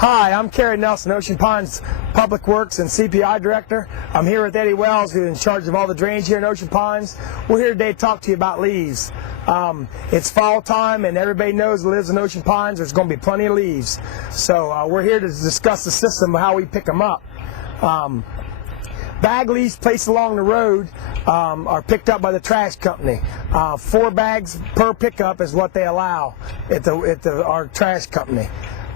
Hi, I'm Kerry Nelson, Ocean Pines Public Works and CPI Director. I'm here with Eddie Wells, who's in charge of all the drainage here in Ocean Pines. We're here today to talk to you about leaves. It's fall time, and everybody knows who lives in Ocean Pines, there's going to be plenty of leaves. So we're here to discuss the system of how we pick them up. Bag leaves placed along the road are picked up by the trash company. 4 bags per pickup is what they allow at our trash company.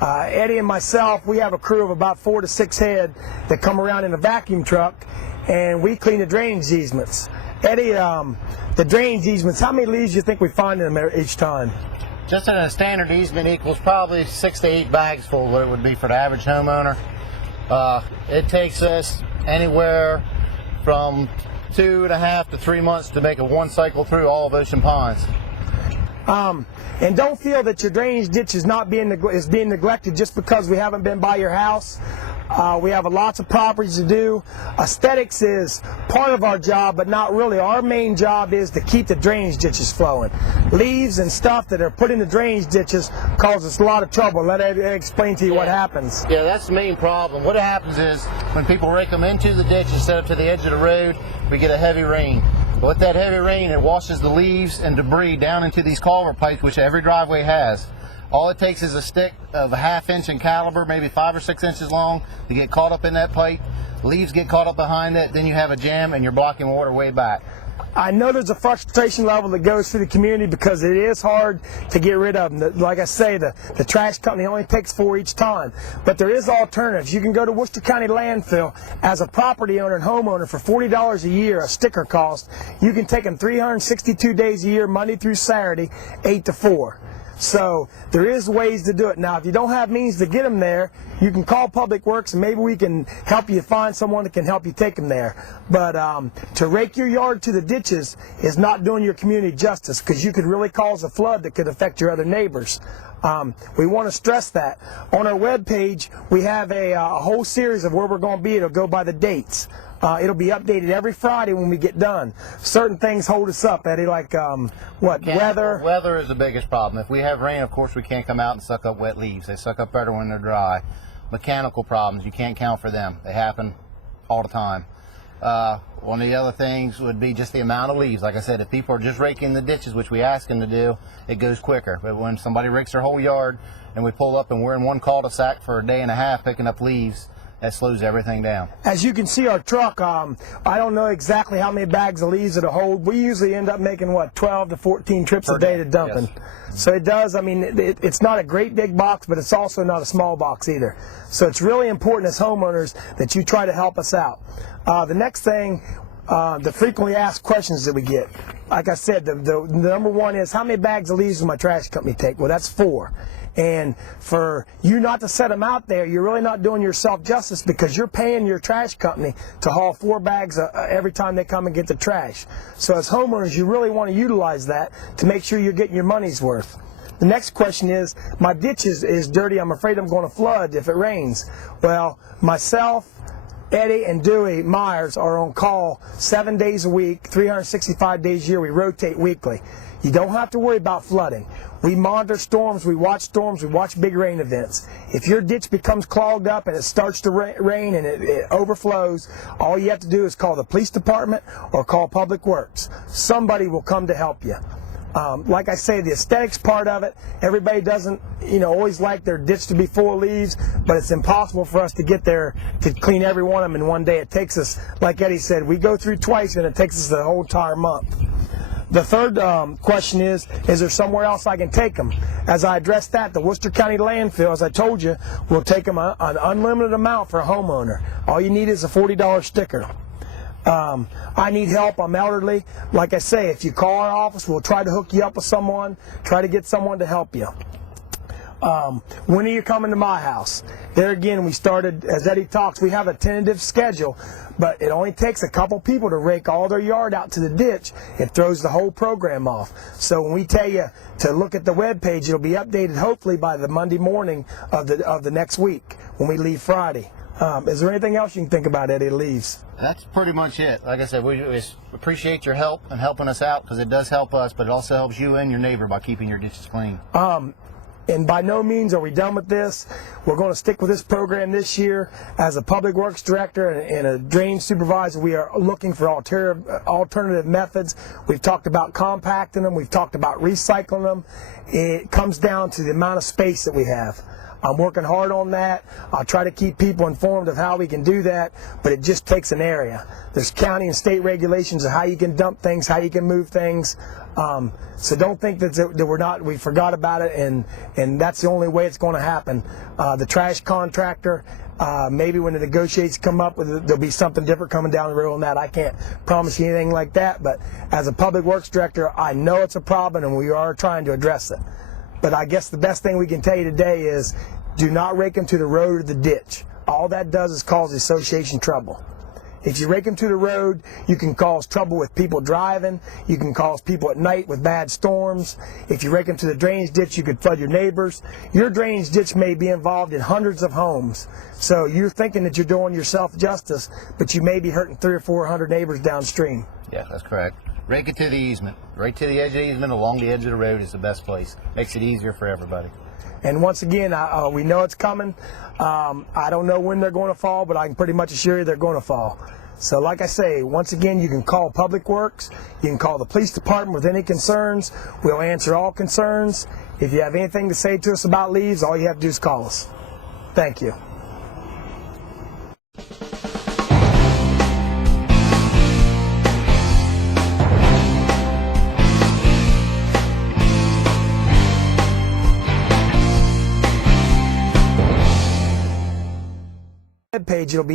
Eddie and myself, we have a crew of about 4 to 6 head that come around in a vacuum truck, and we clean the drainage easements. Eddie, the drainage easements, how many leaves do you think we find in them each time? Just in a standard easement equals probably 6 to 8 bags full, what it would be for the average homeowner. It takes us anywhere from 2.5 to 3 months to make a one cycle through all of Ocean Ponds. And don't feel that your drainage ditch is being neglected just because we haven't been by your house. We have lots of properties to do. Aesthetics is part of our job, but not really. Our main job is to keep the drainage ditches flowing. Leaves and stuff that are put in the drainage ditches cause us a lot of trouble. Let Ed explain to you what happens. Yeah, that's the main problem. What happens is when people rake them into the ditch instead of to the edge of the road, we get a heavy rain. With that heavy rain, it washes the leaves and debris down into these culvert pipes, which every driveway has. All it takes is a stick of a 1/2 inch in caliber, maybe 5 or 6 inches long, to get caught up in that pipe. Leaves get caught up behind it, then you have a jam and you're blocking water way back. I know there's a frustration level that goes through the community because it is hard to get rid of them. Like I say, the trash company only takes 4 each time. But there is alternatives. You can go to Worcester County Landfill as a property owner and homeowner for $40 a year, a sticker cost. You can take them 362 days a year, Monday through Saturday, 8 to 4. So there is ways to do it. Now, if you don't have means to get them there, you can call Public Works and maybe we can help you find someone that can help you take them there. But to rake your yard to the ditches is not doing your community justice, because you could really cause a flood that could affect your other neighbors. We want to stress that. On our webpage, we have a whole series of where we're going to be. It'll go by the dates. It'll be updated every Friday when we get done. Certain things hold us up, Eddie, like weather? Weather is the biggest problem. If we have rain, of course, we can't come out and suck up wet leaves. They suck up better when they're dry. Mechanical problems, you can't count for them. They happen all the time. One of the other things would be just the amount of leaves. Like I said, if people are just raking the ditches, which we ask them to do, it goes quicker. But when somebody rakes their whole yard and we pull up and we're in one cul-de-sac for 1.5 days picking up leaves, that slows everything down. As you can see, our truck, I don't know exactly how many bags of leaves it'll hold. We usually end up making, 12 to 14 trips a day to dumping. Yes. So it does, it's not a great big box, but it's also not a small box either. So it's really important as homeowners that you try to help us out. The next thing, the frequently asked questions that we get. Like I said, the number one is, how many bags of leaves does my trash company take? Well, that's 4. And for you not to set them out there, you're really not doing yourself justice, because you're paying your trash company to haul 4 bags every time they come and get the trash. So as homeowners, you really want to utilize that to make sure you're getting your money's worth. The next question is, my ditch is dirty, I'm afraid I'm going to flood if it rains. Well, myself, Eddie, and Dewey Myers are on call 7 days a week, 365 days a year. We rotate weekly. You don't have to worry about flooding. We monitor storms, we watch big rain events. If your ditch becomes clogged up and it starts to rain and it overflows, all you have to do is call the police department or call Public Works. Somebody will come to help you. Like I say, the aesthetics part of it, everybody doesn't always like their ditch to be full of leaves, but it's impossible for us to get there to clean every one of them in one day. It takes us, like Eddie said, we go through twice and it takes us the whole entire month. The third question is there somewhere else I can take them? As I addressed that, the Worcester County Landfill, as I told you, will take them an unlimited amount for a homeowner. All you need is a $40 sticker. I need help, I'm elderly. Like I say, if you call our office, we'll try to hook you up with someone, try to get someone to help you. When are you coming to my house? There again, we started, as Eddie talks, we have a tentative schedule, but it only takes a couple people to rake all their yard out to the ditch. It throws the whole program off. So when we tell you to look at the web page, it'll be updated hopefully by the Monday morning of the next week when we leave Friday. Is there anything else you can think about, Eddie, leaves? That's pretty much it. Like I said, we appreciate your help and helping us out, because it does help us, but it also helps you and your neighbor by keeping your ditches clean. And by no means are we done with this. We're going to stick with this program this year. As a public works director and a drain supervisor, we are looking for alternative methods. We've talked about compacting them. We've talked about recycling them. It comes down to the amount of space that we have. I'm working hard on that. I'll try to keep people informed of how we can do that, but it just takes an area. There's county and state regulations of how you can dump things, how you can move things. So don't think that we forgot about it, and that's the only way it's going to happen. The trash contractor, maybe when the negotiations come up, there'll be something different coming down the road on that. I can't promise you anything like that, but as a public works director, I know it's a problem, and we are trying to address it. But I guess the best thing we can tell you today is do not rake them to the road or the ditch. All that does is cause the association trouble. If you rake them to the road, you can cause trouble with people driving. You can cause people at night with bad storms. If you rake them to the drainage ditch, you could flood your neighbors. Your drainage ditch may be involved in hundreds of homes. So you're thinking that you're doing yourself justice, but you may be hurting 300 or 400 neighbors downstream. Yeah, that's correct. Rake it to the easement. Right to the edge of the easement, along the edge of the road is the best place. Makes it easier for everybody. And once again, we know it's coming. I don't know when they're going to fall, but I can pretty much assure you they're going to fall. So like I say, once again, you can call Public Works. You can call the police department with any concerns. We'll answer all concerns. If you have anything to say to us about leaves, all you have to do is call us. Thank you. Page, it'll be